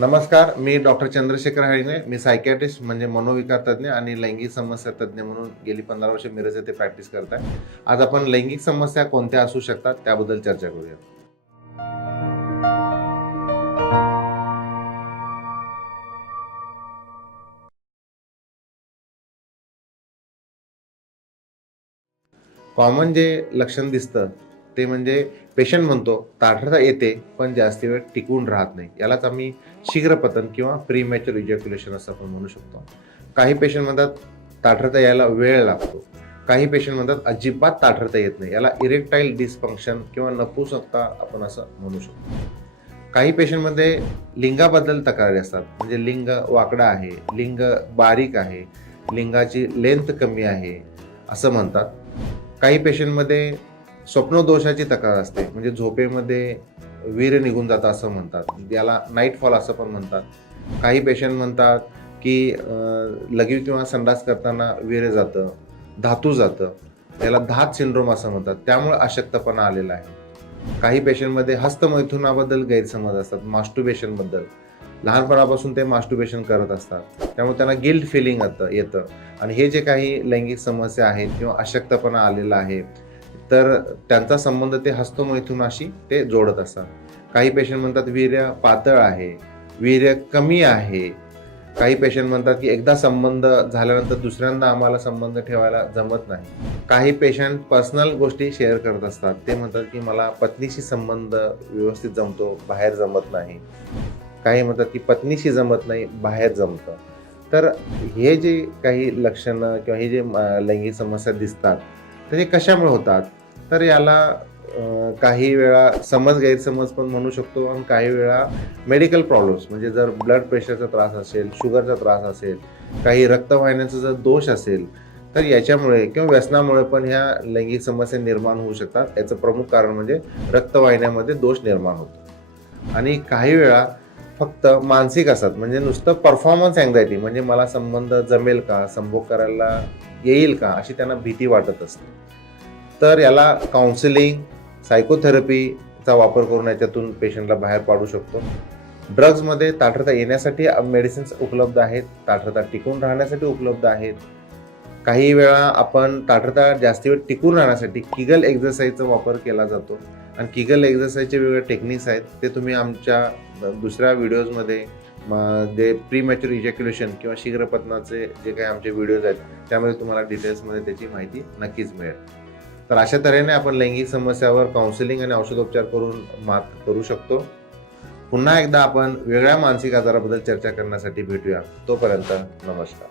नमस्कार, मी डॉक्टर चंद्रशेखर हळीने. मी सायकॅट्रिस्ट म्हणजे मनोविकार तज्ज्ञ आणि लैंगिक समस्या तज्ज्ञ म्हणून गेली 15 वर्ष मिरज येथे प्रॅक्टिस करत आहे. आज आपण लैंगिक समस्या कोणत्या असू शकतात त्याबद्दल चर्चा करूया. कॉमन जे लक्षण दिसतं ते म्हणजे पेशंट म्हणतो ताठरता येते पण जास्त वेळ टिकून राहत नाही. यालाच आम्ही शीघ्रपतन किंवा प्रीमॅच्युअर इजॅक्युलेशन असं आपण म्हणू शकतो. काही पेशंट म्हणतात ताठरता यायला वेळ लागतो. काही पेशंट म्हणतात अजिबात ताठरता येत नाही. याला इरेक्टाईल डिसफंक्शन किंवा नपुंसकता आपण असं म्हणू शकतो. काही पेशंटमध्ये लिंगाबद्दल तक्रारी असतात, म्हणजे लिंग वाकडा आहे, लिंग बारीक आहे, लिंगाची लेंथ कमी आहे असं म्हणतात. काही पेशंटमध्ये स्वप्नदोषाची तक्रार असते, म्हणजे झोपेमध्ये वीर्य निघून जातं असं म्हणतात. याला नाईट फॉल असं पण म्हणतात. काही पेशंट म्हणतात की लघवी किंवा संडास करताना वीर्य जातं, धातू जातं. याला धात सिंड्रोम असं म्हणतात. त्यामुळे अशक्तपणा आलेला आहे. काही पेशंटमध्ये हस्तमैथुनाबद्दल गैरसमज असतात, मास्टुर्बेशनबद्दल. लहानपणापासून ते मास्टुर्बेशन करत असतात, त्यामुळे त्यांना गिल्ट फिलिंग येतं. आणि हे जे काही लैंगिक समस्या आहेत किंवा अशक्तपणा आलेला आहे तर त्यांचा संबंध ते हस्तमैथुनाशी ते जोडत असतात. काही पेशंट म्हणतात वीर्य पातळ आहे, वीर्य कमी आहे. काही पेशंट म्हणतात की एकदा संबंध झाल्यानंतर दुसऱ्यांदा आम्हाला संबंध ठेवायला जमत नाही. काही पेशंट पर्सनल गोष्टी शेअर करत असतात. ते म्हणतात की मला पत्नीशी संबंध व्यवस्थित जमतो, बाहेर जमत नाही. काही म्हणतात की पत्नीशी जमत नाही, बाहेर जमतं. तर हे जे काही लक्षणं किंवा हे जे लैंगिक समस्या दिसतात तर हे कशामुळे होतात? तर याला काही वेळा गैरसमज पण म्हणू शकतो आणि काही वेळा मेडिकल प्रॉब्लेम्स, म्हणजे जर ब्लड प्रेशरचा त्रास असेल, शुगरचा त्रास असेल, काही रक्तवाहिन्यांचा जर दोष असेल तर याच्यामुळे किंवा व्यसनामुळे पण ह्या लैंगिक समस्या निर्माण होऊ शकतात. याचं प्रमुख कारण म्हणजे रक्तवाहिन्यामध्ये दोष निर्माण होतो. आणि काही वेळा फक्त मानसिक असतात, म्हणजे नुसतं परफॉर्मन्स अँझायटी, म्हणजे मला संबंध जमेल का, संभोग करायला येईल का अशी त्यांना भीती वाटत असते. तर याला काउन्सिलिंग, सायकोथेरपीचा वापर करून याच्यातून पेशंटला बाहेर पाडू शकतो. ड्रग्जमध्ये ताठरता येण्यासाठी मेडिसिन्स उपलब्ध आहेत, ताठरता टिकून राहण्यासाठी उपलब्ध आहेत. काही वेळा आपण ताठरता जास्त वेळ टिकून राहण्यासाठी किगल एक्झरसाइजचा वापर केला जातो. आणि किगल एक्झरसाइजचे वेगवेगळे टेक्निक्स आहेत, ते तुम्ही आमच्या दुसऱ्या व्हिडिओजमध्ये जे प्रीमॅच्युअर इजॅक्युलेशन किंवा शीघ्रपतनाचे जे काही आमचे व्हिडिओज आहेत त्यामध्ये तुम्हाला डिटेल्समध्ये त्याची माहिती नक्कीच मिळेल. तर अशा तऱ्हेने आपण लैंगिक समस्यावर काउन्सिलिंग आणि औषधोपचार करून मात करू शकतो. पुन्हा एकदा आपण वेगळ्या मानसिक आजाराबद्दल चर्चा करण्यासाठी भेटूया. तोपर्यंत नमस्कार.